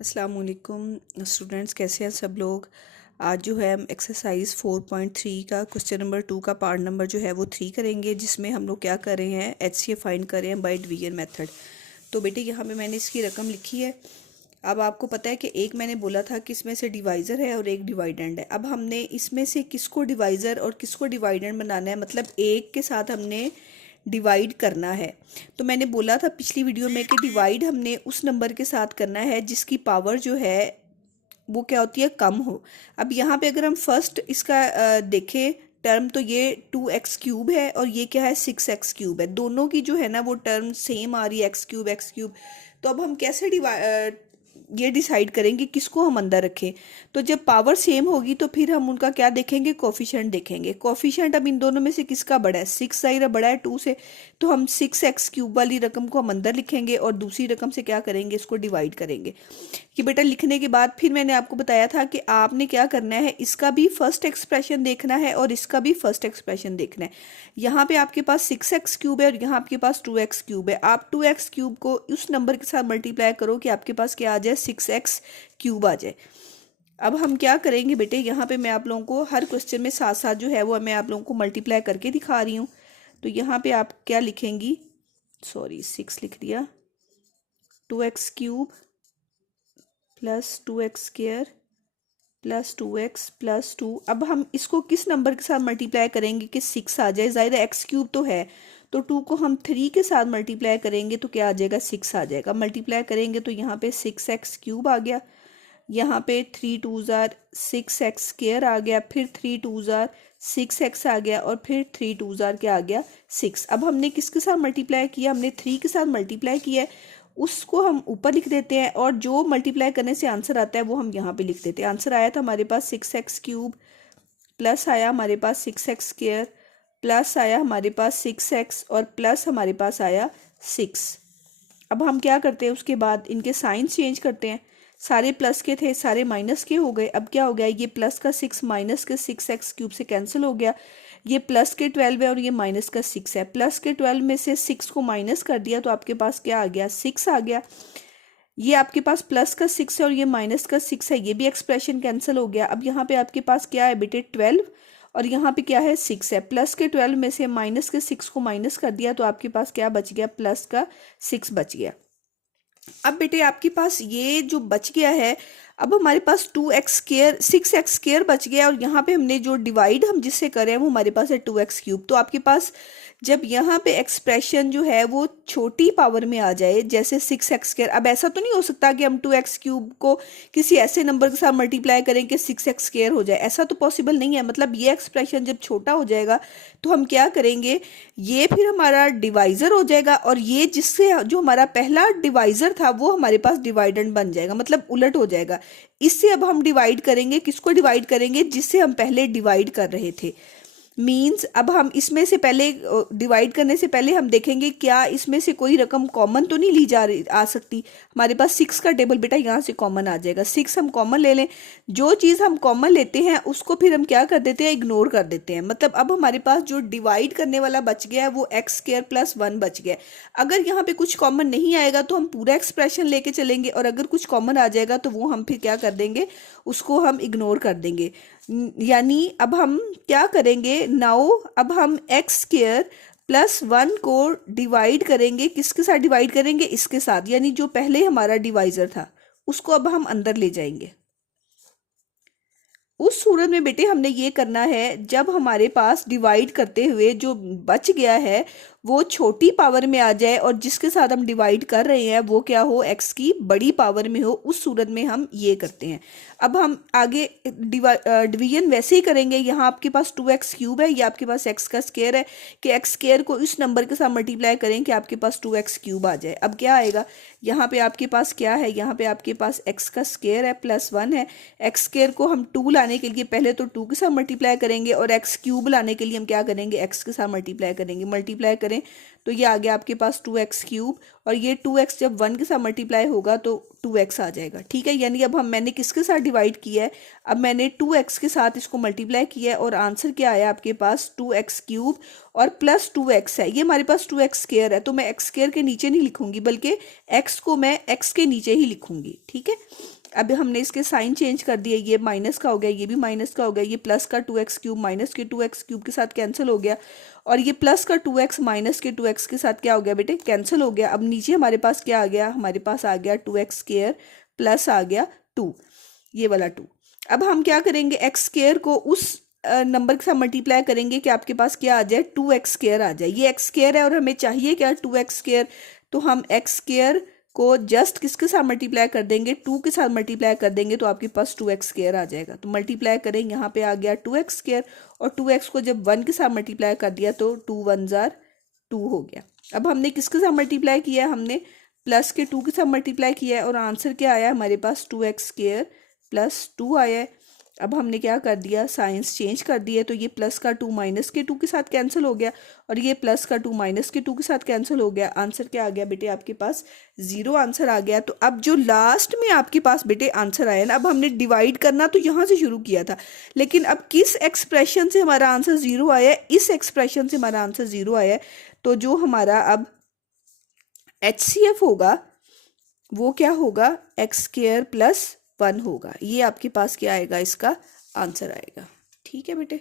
अस्सलाम वालेकुम स्टूडेंट्स, कैसे हैं सब लोग। आज जो है हम एक्सरसाइज 4.3 का क्वेश्चन नंबर 2 का पार्ट नंबर जो है वो 3 करेंगे, जिसमें हम लोग क्या कर रहे हैं, HCF फाइंड कर रहे हैं बाय डिवीजन मेथड। तो बेटे यहाँ पे मैंने इसकी रकम लिखी है। अब आपको पता है कि एक मैंने बोला था कि इसमें से डिवाइज़र है और एक डिवाइडेंड है। अब हमने इसमें से किसको डिवाइज़र और किसको डिवाइडेंड बनाना है, मतलब एक के साथ हमने डिवाइड करना है। तो मैंने बोला था पिछली वीडियो में कि डिवाइड हमने उस नंबर के साथ करना है जिसकी पावर जो है वो क्या होती है, कम हो। अब यहाँ पे अगर हम फर्स्ट इसका देखें टर्म, तो ये 2x³ है और ये क्या है, 6x³ है। दोनों की जो है ना वो टर्म सेम आ रही है, x³ तो अब हम कैसे ये डिसाइड करेंगे किसको हम अंदर रखें। तो जब पावर सेम होगी तो फिर हम उनका क्या देखेंगे, कोफिशिएंट देखेंगे। कोफिशिएंट अब इन दोनों में से किसका बड़ा है, 6 ज़ाहिर बड़ा है 2 से, तो हम 6x³ वाली रकम को हम अंदर लिखेंगे और दूसरी रकम से क्या करेंगे, इसको डिवाइड करेंगे। कि बेटा लिखने के बाद फिर मैंने आपको बताया था कि आपने क्या करना है, इसका भी फर्स्ट एक्सप्रेशन देखना है और इसका भी फर्स्ट एक्सप्रेशन देखना है। यहाँ पे आपके पास 6x³ है और यहाँ आपके पास 2x³ है। आप 2x³ को उस नंबर के साथ मल्टीप्लाई करो कि आपके पास क्या आ जाए, 6x³ आ जाए। अब हम क्या करेंगे बेटे, यहाँ पे मैं आप लोगों को हर क्वेश्चन में साथ साथ जो है वो मैं आप लोगों को मल्टीप्लाई करके दिखा रही हूँ। तो यहाँ पे आप क्या लिखेंगी, सॉरी 6 लिख दिया, 2x³ plus 2x² plus 2x plus 2। अब हम इसको किस नंबर के साथ मल्टीप्लाई करेंगे कि 6 आ जाए, ज़ाहिर x³ तो है, तो 2 को हम 3 के साथ मल्टीप्लाई करेंगे तो क्या आ जाएगा, 6 आ जाएगा। मल्टीप्लाई करेंगे तो यहाँ पे 6x³ आ गया, यहाँ पे 3 2s आर 6x² आ गया, फिर 3 2s आर 6x आ गया और फिर 3 2s आर क्या आ गया, 6। अब हमने किसके साथ मल्टीप्लाई किया, हमने 3 के साथ मल्टीप्लाई किया है, उसको हम ऊपर लिख देते हैं और जो मल्टीप्लाई करने से आंसर आता है वो हम यहाँ पे लिख देते हैं। आंसर आया था हमारे पास 6x³ प्लस आया हमारे पास 6x² प्लस आया हमारे पास 6x और प्लस हमारे पास आया 6। अब हम क्या करते हैं, उसके बाद इनके साइन चेंज करते हैं। सारे प्लस के थे, सारे माइनस के हो गए। अब क्या हो गया, ये प्लस का 6 माइनस के 6x³ से कैंसिल हो गया। ये प्लस के 12 है और ये माइनस का 6 है। प्लस के 12 में से 6 को माइनस कर दिया तो आपके पास क्या आ गया, 6 आ गया। ये आपके पास प्लस का 6 है और ये माइनस का 6 है, ये भी एक्सप्रेशन कैंसिल हो गया। अब यहाँ पे आपके पास क्या है बेटे, 12 और यहाँ पे क्या है, 6 है। प्लस के 12 में से माइनस के 6 को माइनस कर दिया तो आपके पास क्या बच गया, प्लस का 6 बच गया। अब बेटे आपके पास ये जो बच गया है, अब हमारे पास 2x² 6x² बच गया और यहाँ पे हमने जो डिवाइड हम जिससे करें वो हमारे पास है 2x³। तो आपके पास जब यहाँ पे एक्सप्रेशन जो है वो छोटी पावर में आ जाए, जैसे 6x², अब ऐसा तो नहीं हो सकता कि हम 2x³ को किसी ऐसे नंबर के साथ मल्टीप्लाई करें कि 6x² हो जाए, ऐसा तो पॉसिबल नहीं है। मतलब ये एक्सप्रेशन जब छोटा हो जाएगा तो हम क्या करेंगे, ये फिर हमारा डिवाइज़र हो जाएगा और ये जिससे जो हमारा पहला डिवाइज़र था वो हमारे पास डिवाइडेंड बन जाएगा, मतलब उलट हो जाएगा। इससे अब हम डिवाइड करेंगे, किसको डिवाइड करेंगे, जिससे हम पहले डिवाइड कर रहे थे। मीन्स अब हम इसमें से पहले डिवाइड करने से पहले हम देखेंगे क्या इसमें से कोई रकम कॉमन तो नहीं ली जा रही, आ सकती। हमारे पास 6 का टेबल बेटा यहाँ से कॉमन आ जाएगा, 6 हम कॉमन ले लें। जो चीज़ हम कॉमन लेते हैं उसको फिर हम क्या कर देते हैं, इग्नोर कर देते हैं। मतलब अब हमारे पास जो डिवाइड करने वाला बच गया है वो x² + 1 बच गया। अगर यहाँ पे कुछ कॉमन नहीं आएगा तो हम पूरा एक्सप्रेशन लेके चलेंगे और अगर कुछ कॉमन आ जाएगा तो वो हम फिर क्या कर देंगे, उसको हम इग्नोर कर देंगे। यानी अब हम क्या करेंगे, नाउ अब हम x² + 1 को डिवाइड करेंगे, किसके साथ डिवाइड करेंगे, इसके साथ, यानी जो पहले हमारा डिवाइजर था उसको अब हम अंदर ले जाएंगे। उस सूरत में बेटे हमने ये करना है, जब हमारे पास डिवाइड करते हुए जो बच गया है वो छोटी पावर में आ जाए और जिसके साथ हम डिवाइड कर रहे हैं वो क्या हो, x की बड़ी पावर में हो, उस सूरत में हम ये करते हैं। अब हम आगे डिवीजन वैसे ही करेंगे। यहाँ आपके पास 2x³ है, ये आपके पास x का स्क्वायर है, कि x² को इस नंबर के साथ मल्टीप्लाई करें कि आपके पास 2x³ आ जाए। अब क्या आएगा, यहाँ पे आपके पास क्या है, यहाँ पे आपके पास x का स्क्वायर है प्लस 1 है। x² को हम 2 लाने के लिए पहले तो 2 के साथ मल्टीप्लाई करेंगे और x³ लाने के लिए हम क्या करेंगे, x के साथ मल्टीप्लाई करेंगे। मल्टीप्लाई करें तो ये आ गया आपके पास 2x³ और ये 2x जब 1 के साथ मल्टीप्लाई होगा तो 2x आ जाएगा। ठीक है, यानी अब मैंने किसके साथ डिवाइड किया है, अब मैंने 2x के साथ इसको मल्टीप्लाई किया है और आंसर क्या आया आपके पास 2x³ और प्लस 2x है। ये हमारे पास 2x² है, तो मैं x² के नीचे नहीं लिखूंगी बल्कि x को मैं x के नीचे ही लिखूंगी। ठीक है, अब हमने इसके साइन चेंज कर दिए, ये माइनस का हो गया, ये भी माइनस का हो गया, ये प्लस का 2x³ माइनस के 2x³ के साथ कैंसिल हो गया और ये प्लस का 2x माइनस के 2x के साथ क्या हो गया बेटे, कैंसिल हो गया। अब नीचे हमारे पास क्या आ गया, हमारे पास आ गया 2x² प्लस आ गया 2, ये वाला 2। अब हम क्या करेंगे, x² को उस नंबर के साथ मल्टीप्लाई करेंगे कि आपके पास क्या आ जाए 2x² आ जाए। ये x² है और हमें चाहिए क्या 2x², तो हम x² को जस्ट किसके साथ मल्टीप्लाई कर देंगे, 2 के साथ मल्टीप्लाई कर देंगे तो आपके पास 2x² आ जाएगा। तो मल्टीप्लाई करेंगे, यहाँ पे आ गया 2x² और 2x को जब 1 के साथ मल्टीप्लाई कर दिया तो 2 1 जार 2 हो गया। अब हमने किसके साथ मल्टीप्लाई किया है, हमने प्लस के 2 के साथ मल्टीप्लाई किया है और आंसर क्या आया हमारे पास 2x² प्लस 2 आया है। अब हमने क्या कर दिया, साइंस चेंज कर दिया, तो ये प्लस का 2 माइनस के 2 के साथ कैंसिल हो गया और ये प्लस का 2 माइनस के 2 के साथ कैंसिल हो गया। आंसर क्या आ गया बेटे, आपके पास 0 आंसर आ गया। तो अब जो लास्ट में आपके पास बेटे आंसर आया ना, अब हमने डिवाइड करना तो यहाँ से शुरू किया था, लेकिन अब किस एक्सप्रेशन से हमारा आंसर 0 आया है, इस एक्सप्रेशन से हमारा आंसर 0 आया है। तो जो हमारा अब HCF होगा वो क्या होगा, x² प्लस 1 होगा। ये आपके पास क्या आएगा, इसका आंसर आएगा। ठीक है बेटे।